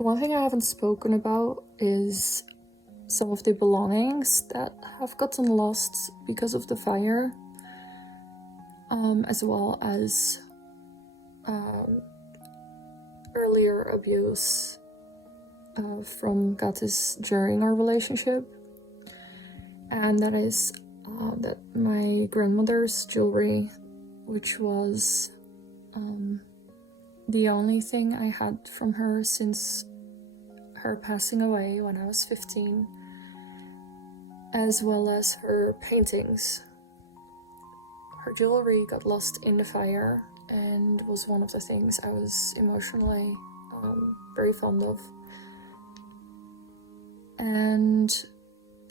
One thing I haven't spoken about is some of the belongings that have gotten lost because of the fire, as well as earlier abuse from Goatis during our relationship. And that is that my grandmother's jewelry, which was the only thing I had from her since her passing away when I was 15, as well as her paintings. Her jewelry got lost in the fire and was one of the things I was emotionally very fond of. And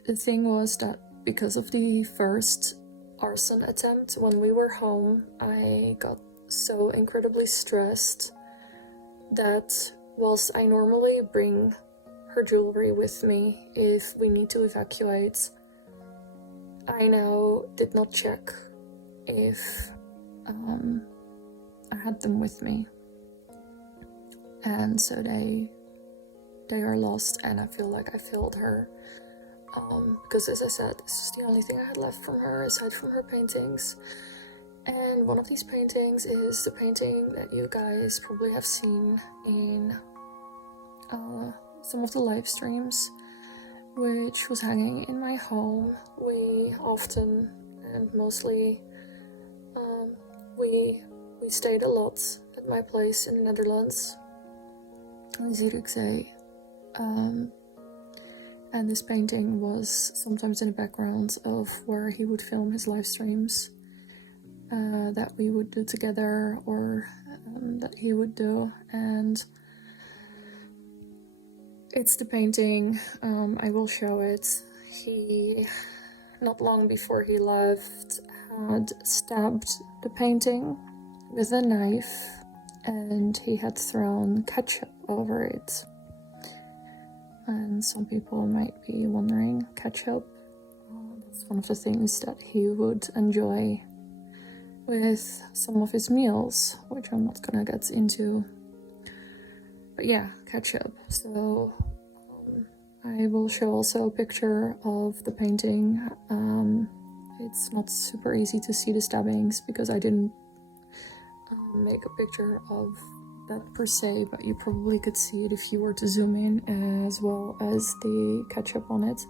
the thing was that because of the first arson attempt, when we were home, I got so incredibly stressed that whilst I normally bring her jewelry with me if we need to evacuate, I now did not check if I had them with me. And so they are lost, and I feel like I failed her. Because as I said, this is the only thing I had left from her aside from her paintings. And one of these paintings is the painting that you guys probably have seen in some of the live streams, which was hanging in my home. We often and mostly we stayed a lot at my place in the Netherlands, in Zierikzee. And this painting was sometimes in the background of where he would film his live streams that we would do together, or that he would do. And it's the painting. I will show it. He, not long before he left, had stabbed the painting with a knife, and he had thrown ketchup over it. And some people might be wondering, ketchup, that's one of the things that he would enjoy with some of his meals, which I'm not gonna get into. But yeah, ketchup. So I will show also a picture of the painting. It's not super easy to see the stabbings because I didn't make a picture of that per se, but you probably could see it if you were to zoom in, as well as the ketchup on it.